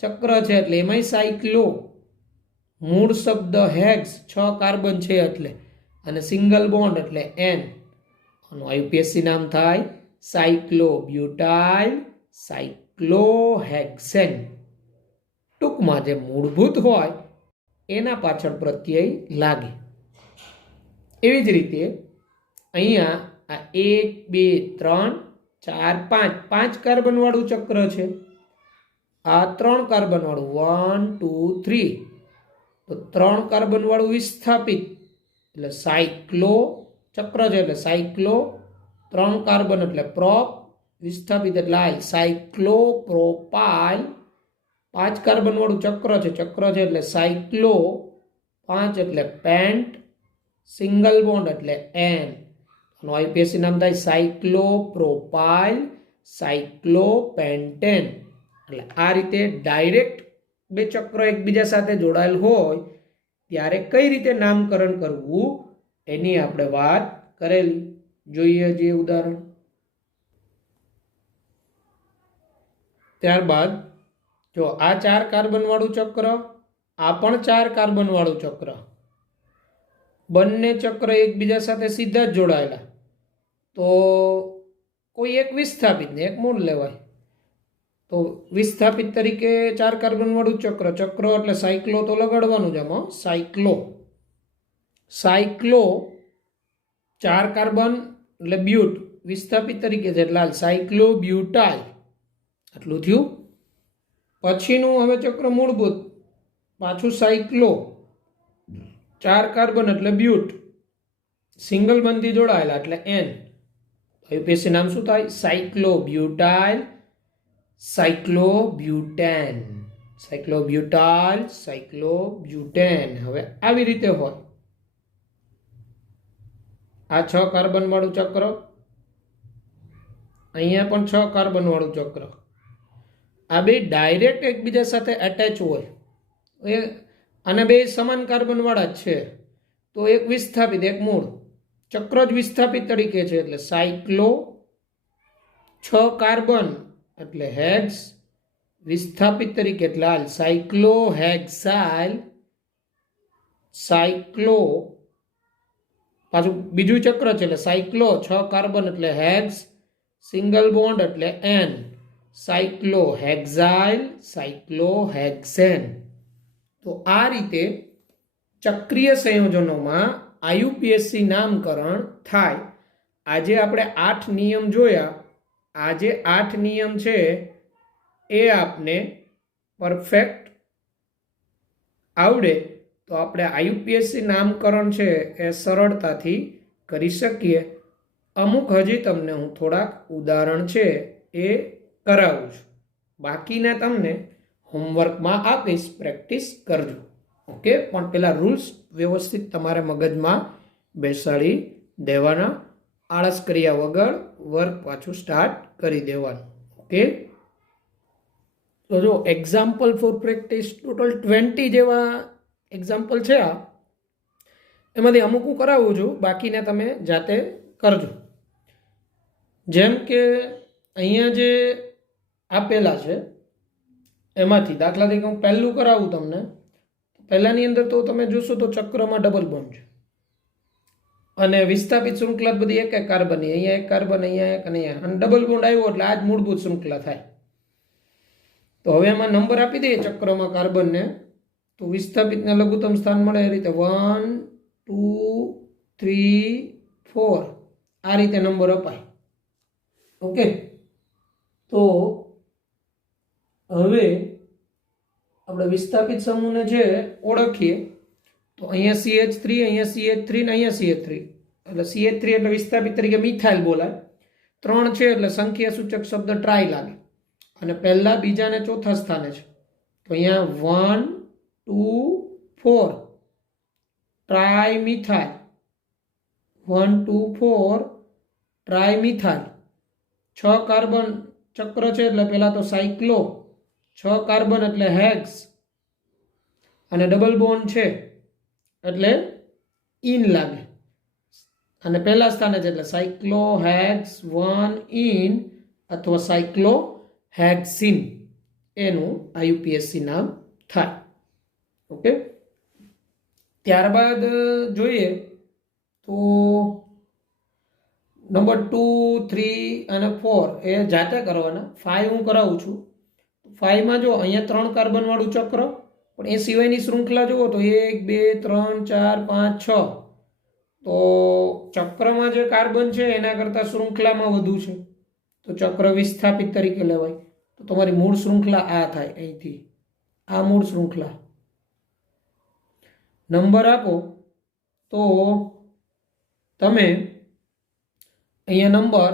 ચક્ર છે એટલે એમાંય સાયક્લો, મૂળ શબ્દ હેક્સ, 6 કાર્બન છે એટલે, અને સિંગલ બોન્ડ એટલે એન. આનું આઈયુપીએસસી નામ થાય સાયક્લોબ્યુટાઇલ સાયક્લોહેક્સેન. ટૂંકમાં જે મૂળભૂત હોય એના પાછળ પ્રત્યય લાગે. એવી જ રીતે અહીંયા આ 1 2 3 4 5 5 કાર્બન વાળું ચક્ર છે. આ 3 કાર્બન વાળું 1 2 3, તો 3 કાર્બન વાળું વિસ્થાપિત એટલે સાયક્લો, ચક્ર છે એટલે સાયક્લો, 3 કાર્બન એટલે પ્રોપ, વિસ્થાપિત એટલે આય, સાયક્લોપ્રોપાઇલ. 5 કાર્બન વાળું ચક્ર છે એટલે સાયક્લો, 5 એટલે પેન્ટ, સિંગલ બોન્ડ એટલે એન. આનું આઈપીએસસી નામ થાય સાયક્લોપ્રોપાઇલ સાયક્લોપેન્ટેન. એટલે આ રીતે ડાયરેક્ટ 2 ચક્રો એકબીજા સાથે જોડાયેલ હોય ત્યારે કઈ રીતે નામકરણ કરવું એની આપણે વાત કરેલી. જોઈએ જે ઉદાહરણ. ત્યારબાદ જો આ 4 કાર્બન વાળું ચક્ર, આ પણ 4 કાર્બન વાળું ચક્ર, બંને ચક્ર એકબીજા સાથે સીધા જ જોડાયેલા, તો કોઈ એક વિસ્થાપિત ને એક મૂળ લેવાય. તો વિસ્થાપિત તરીકે 4 કાર્બન વાળું ચક્ર એટલે સાયક્લો તો લગાડવાનું જ આમાં, સાયક્લો. સાયક્લો 4 કાર્બન એટલે બ્યુટ, વિસ્થાપિત તરીકે છે એટલે સાયક્લોબ્યુટાઇલ. આટલું થયું. પછીનું હવે ચક્ર મૂળભૂત, પાછું સાયક્લો, 4 કાર્બન એટલે બ્યુટ, સિંગલ બંધથી જોડાયેલા એટલે એન. આઈયુપીએસસી નામ શું થાય? સાયક્લોબ્યુટાઇલ સાયક્લોબ્યુટેન, સાયક્લોબ્યુટાલ, સાયક્લોબ્યુટેન. હવે આવી રીતે હોય. આ 6 કાર્બન વાળું ચક્ર, અહીંયા પણ 6 કાર્બન વાળું ચક્ર. આ બે ડાયરેક્ટ એકબીજા સાથે એટેચ હોય અને બે સમાન કાર્બન વાળા જ છે, તો એક વિસ્થાપિત એક મૂળ. ચક્ર જ વિસ્થાપિત તરીકે છે એટલે સાયક્લો, 6 કાર્બન એટલે હેક્સ, વિસ્થાપિત તરીકે એટલે આલ, સાયક્લોહેક્સાઇલ. સાયક્લો પાછું બીજું ચક્ર છે એટલે સાયક્લો, 6 કાર્બન એટલે હેક્સ, સિંગલ બોન્ડ એટલે એન, સાયક્લોહેક્સાઇલ, સાયક્લોહેક્સેન. તો આ રીતે ચક્રીય સંયોજનોમાં આયુપીએસસી નામકરણ થાય. આજે આપણે 8 નિયમ જોયા. આ જે 8 નિયમ છે એ આપને પરફેક્ટ આવડે તો આપણે આયુપીએસસી નામકરણ છે એ સરળતાથી કરી શકીએ. અમુક હજી તમને હું થોડાક ઉદાહરણ છે એ કરાવું છું, બાકીના તમને હોમવર્કમાં આપીશ, પ્રેક્ટિસ કરજો. ઓકે, પણ પેલા રૂલ્સ વ્યવસ્થિત તમારે મગજમાં બેસાડી દેવાના. આળસ કર્યા વગર વર્ક પાછું સ્ટાર્ટ કરી દેવાનું. ઓકે, તો જો એક્ઝામ્પલ ફોર પ્રેક્ટિસ ટોટલ 20 જેવા એક્ઝામ્પલ છે. આ એમાંથી અમુક હું કરાવું છું, બાકીને તમે જાતે કરજો. જેમ કે અહીંયા જે આપેલા છે એમાંથી દાખલા તરીકે હું પહેલું કરાવું તમને. પહેલાની અંદર તો તમે જોશો તો ચક્રમાં ડબલ બોન્ડ છે અને વિસ્થાપિત શૃંખલા બધી એક એક કાર્બનની, અહીંયા એક કાર્બન, અહીંયા એક અને અહીંયા, અને ડબલ બોન્ડ આવ્યો એટલે આ જ મૂળભૂત શૃંખલા થાય. તો હવે એમાં નંબર આપી દઈએ ચક્રમાં કાર્બનને, તો વિસ્થાપિતને લઘુત્તમ સ્થાન મળે એ રીતે 1 2 3 4 આ રીતે નંબર અપાય. ઓકે, તો હવે આપણે વિસ્થાપિત સમૂહને જે ઓળખીએ તો અહીંયા CH3, અહીંયા CH3 ને અહીંયા CH3. એટલે CH3 એટલે વિસ્થાપિત તરીકે મિથાઇલ બોલાય. 3 છે એટલે સંખ્યા સૂચક શબ્દ ટ્રાય લાગે અને પહેલા, બીજા ને ચોથા સ્થાને છે. તો અહીંયા 1 2 4 try methyl, 1 2 4 try methyl. 6 carbon ચક્ર છે એટલે પહેલા તો સાયક્લો, 6 કાર્બન એટલે હેક્સ, અને ડબલ બોન્ડ છે એટલે ઇન લાગે અને પહેલા સ્થાને છે એટલે સાયક્લોહેક્સ 1 ઇન અથવા સાયક્લોહેક્સિન એનું આયુપીએસસી નામ થાય. ઓકે, ત્યારબાદ જોઈએ તો નંબર 2 3 અને 4 એ જાતે કરવાના. 5 હું કરાવું છું. 5 માં જો અહીંયા 3 કાર્બન વાળું ચક્ર, પણ એ સિવાયની શૃંખલા જુઓ તો 1 2 3 4 5 6. તો ચક્રમાં જે કાર્બન છે એના કરતાં શૃંખલામાં વધુ છે, તો ચક્ર વિસ્થાપિત તરીકે લેવાય. તો તમારી મૂળ શૃંખલા આ થાય. અહીંથી આ મૂળ શૃંખલા. નંબર આપો તો તમે અહીંયા નંબર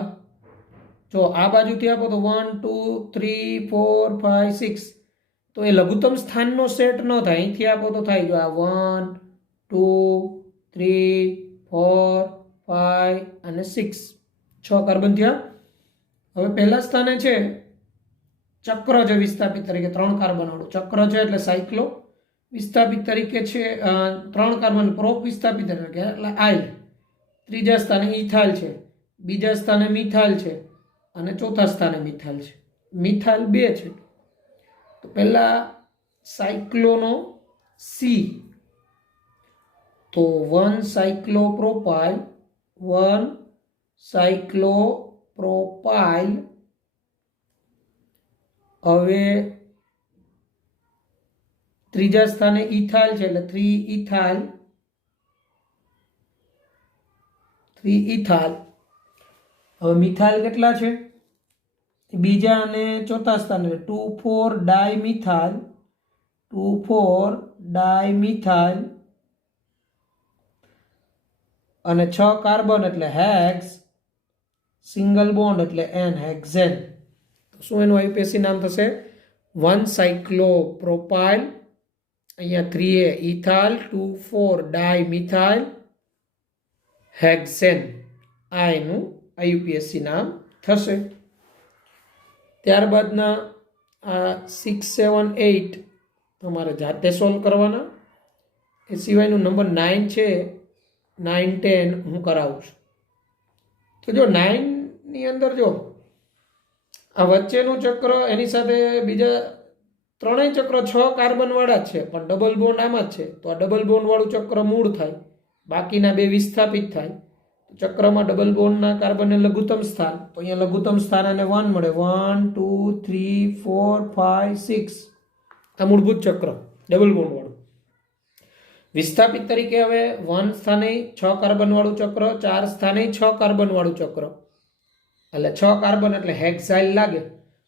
જો આ બાજુથી આપો તો 1 2 3 4 5 6. તો એ લઘુત્તમ સ્થાનનો સેટ ન થાય. અહીંથી આપો તો થાય. જો આ 1 2 3 4 5 અને 6, 6 કાર્બન થયા. હવે પહેલા સ્થાને છે ચક્ર છે વિસ્થાપિત તરીકે, 3 કાર્બન વાળું ચક્ર છે એટલે સાયક્લો. વિસ્થાપિત તરીકે છે 3 કાર્બન, પ્રોપ વિસ્થાપિત તરીકે એટલે આઇલ. ત્રીજા સ્થાને ઇથાઇલ છે, બીજા સ્થાને મિથાઇલ છે અને ચોથા સ્થાને મિથાઇલ છે. મિથાઇલ 2 છે. તો પહેલા સાયક્લોનો સી, તો 1 સાયક્લોપ્રોપાઇલ, 1 સાયક્લોપ્રોપાઇલ. હવે ત્રીજા સ્થાને ઇથાઇલ છે એટલે 3 ઇથાઇલ, 3 ઇથાઇલ. હવે મિથાઇલ કેટલા છે? બીજા અને ચોથા સ્થાને 2 4 ડાયમિથાઇલ, 2 4 ડાયમિથાઇલ. અને 6 કાર્બન એટલે હેક્સ, સિંગલ બોન્ડ એટલે એન, હેક્ઝેન. તો શું એનું આઈયુપીએસસી નામ થશે? 1 સાયક્લોપ્રોપાઇલ, અહીંયા 3A ઇથાઇલ, 2,4 ડાયમિથાઇલ હેક્સેન. આ એનું આઈયુપીએસસી નામ થશે. ત્યારબાદના આ 6, 7, 8 તમારે જાતે સોલ્વ કરવાના. એ સિવાયનું નંબર 9 છે, 9, 10 હું કરાવું છું. તો જો 9ની અંદર જો આ વચ્ચેનું ચક્ર એની સાથે બીજા ત્રણેય ચક્ર 6 કાર્બન વાળા જ છે, પણ ડબલ બોન્ડ આમાં જ છે. તો આ ડબલ બોન્ડ વાળું ચક્ર મૂળ થાય, બાકીના 2 વિસ્થાપિત થાય. ચક્રમાં ડબલ બોન્ડના કાર્બનને લઘુત્તમ સ્થાન, તો અહીંયા લઘુત્તમ સ્થાન અને 1 મળે. 1, 2, 3, 4, 5, 6 આ મૂળભૂત ચક્ર ડબલ બોન્ડ વાળું. વિસ્થાપિત તરીકે હવે 1 સ્થાને 6 કાર્બન વાળું ચક્ર, 4 સ્થાને 6 કાર્બન વાળું ચક્ર, એટલે 6 કાર્બન એટલે હેક્સાઇલ લાગે.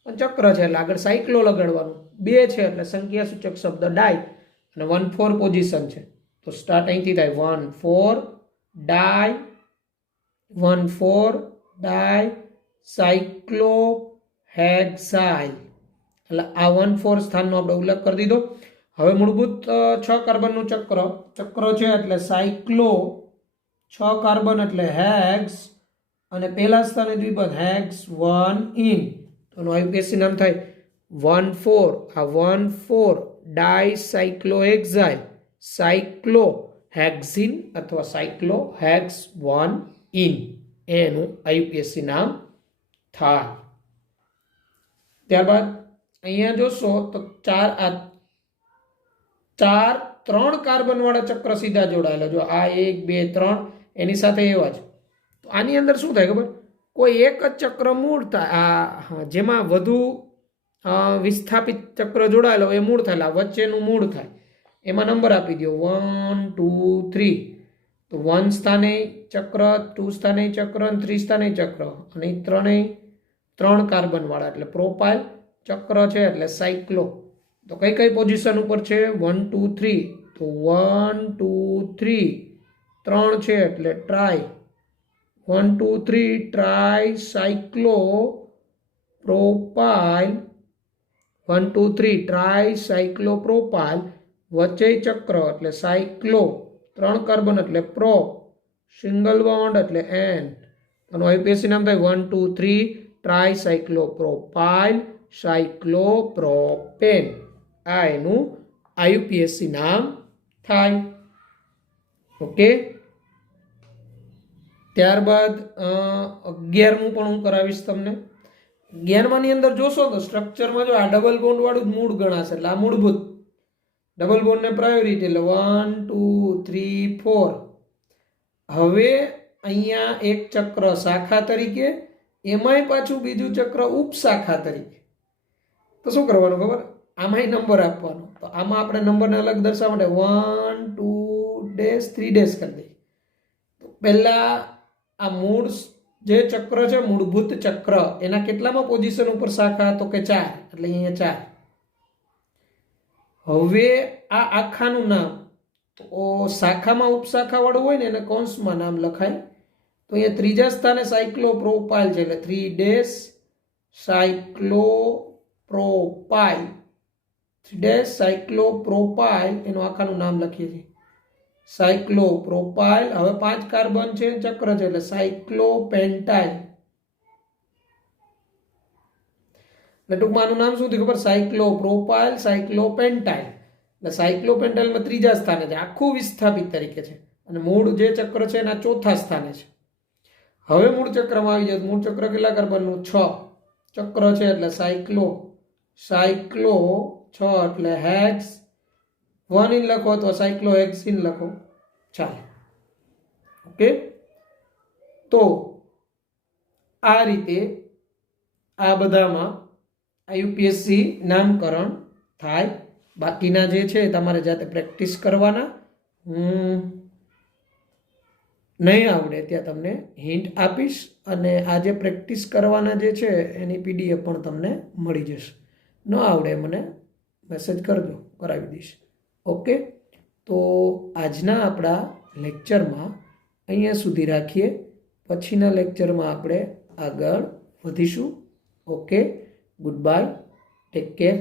અને ચક્ર છે એટલે આગળ સાયક્લો લગાડવાનું. 2 છે એટલે સંખ્યા સૂચક શબ્દ ડાય, અને 1, 4 પોઝિશન છે. તો સ્ટાર્ટ અહીંથી થાય 1, 4 ડાય, 1, 4 ડાય સાયક્લો હેક્સાઇલ. એટલે આ 1, 4 સ્થાનનો આપણે ઉલ્લેખ કરી દીધો. હવે મૂળભૂત 6 કાર્બનનું ચક્ર છે એટલે સાયક્લો, 6 કાર્બન એટલે હેક્સ, અને પહેલા સ્થાને દ્વિપદ હેક્સ 1 ઇન. તો એનું આઈયુપીએસસી નામ થાય 1, 4 આ 1, 4 ડાય સાયક્લો હેક્સાઇલ સાયક્લો હેક્ઝિન અથવા સાયક્લો હેક્સ 1 ઇન. એનું આઈયુપીએસસી નામ થાય. ત્યારબાદ અહીંયા જોશો તો 3 કાર્બન વાળા ચક્ર સીધા જોડાયેલા. જો આ 1, 2, 3 એની સાથે એવા જ. તો આની અંદર શું થાય ખબર? કોઈ એક જ ચક્ર મૂળ થાય, આ જેમાં વધુ વિસ્થાપિત ચક્ર જોડાયેલો એ મૂળ થાય, વચ્ચેનું મૂળ થાય. એમાં નંબર આપી દો 1, 2, 3. તો 1 સ્થાને ચક્ર, 2 સ્થાને ચક્ર, 3 સ્થાને ચક્ર, અને 3 કાર્બન વાળા એટલે પ્રોપાઇલ ચક્ર છે એટલે સાયક્લો. તો કઈ કઈ પોઝિશન ઉપર છે? 1, 2, 3. તો 1, 2, 3 3 છે એટલે try. 1, 2, 3 try સાયક્લો propyl. 1, 2, 3 try સાયક્લો propyl. વચ્ચે ચક્ર એટલે સાયક્લો, 3 કાર્બન એટલે પ્રો, સિંગલ બોન્ડ એટલે એન. આનું આઈયુપીએસસી નામ થાય 1, 2, 3 ટ્રાય સાયક્લો પ્રોપાઇલ સાયક્લોપ્રોપેન. આ એનું આઈયુપીએસસી નામ થાય. ઓકે. ત્યારબાદ 11મું પણ હું કરાવીશ તમને. 11માની અંદર જોશો તો સ્ટ્રક્ચરમાં જો આ ડબલ બોન્ડ વાળું જ મૂળ ગણાશે, એટલે આ મૂળભૂત ડબલ બોન્ડને પ્રાયોરિટી, એટલે 1, 2, 3, 4. હવે અહીંયા એક ચક્ર શાખા તરીકે, એમાંય પાછું બીજું ચક્ર ઉપશાખા તરીકે. તો શું કરવાનું ખબર? આમાંય નંબર આપવાનો. તો આમાં આપણે નંબરને અલગ દર્શાવવા માટે 1, 2, 3 ડેશ કરી દઈએ. તો પહેલા આ મૂળ જે ચક્ર છે, મૂળભૂત ચક્ર, એના કેટલામાં પોઝિશન ઉપર શાખા? તો કે 4, એટલે અહીંયા 4. હવે આ આખાનું નામ, તો શાખામાં ઉપશાખા વાળું હોય ને એને કૌંસમાં નામ લખાય. તો અહીંયા ત્રીજા સ્થાને સાયક્લો પ્રોપાઇલ છે એટલે 3 ડેશ સાયક્લો પ્રોપાઇલ, 3 ડેશ સાયક્લો પ્રોપાઇલ એનું આખાનું નામ લખીએ છીએ સાયક્લો પ્રોપાઇલ. હવે 5 કાર્બન છે, ચક્ર છે એટલે સાયક્લો પેન્ટાઇલ. એટલે ટૂંકમાં આનું નામ શું થયું ખબર? Cyclopropyl cyclopentyl. એટલે સાયક્લો પેન્ટાઇલમાં ત્રીજા સ્થાને છે, આખું વિસ્થાપિત તરીકે છે, અને મૂળ જે ચક્ર છે એના ચોથા સ્થાને છે. હવે મૂળ ચક્રમાં આવી જાય. મૂળ ચક્ર કેટલા કાર્બનનું? 6 ચક્ર છે એટલે સાયક્લો 6 એટલે હેક્સ 1 ઇન લખો તો સાયક્લો હેક્સિન લખો, ચાલે. ઓકે. તો આ રીતે આ બધામાં આઈયુપીએસસી નામકરણ થાય. બાકીના જે છે તમારે જાતે પ્રેક્ટિસ કરવાના. નહીં આવડે ત્યાં તમને હિન્ટ આપીશ, અને આ જે પ્રેક્ટિસ કરવાના જે છે એની પીડીએફ પણ તમને મળી જશે. ન આવડે મને મેસેજ કરજો, કરાવી દઈશ. ઓકે. તો આજના આપણા લેક્ચરમાં અહીંયા સુધી રાખીએ. પછીના લેક્ચરમાં આપણે આગળ વધીશું. Okay. Good bye, take care.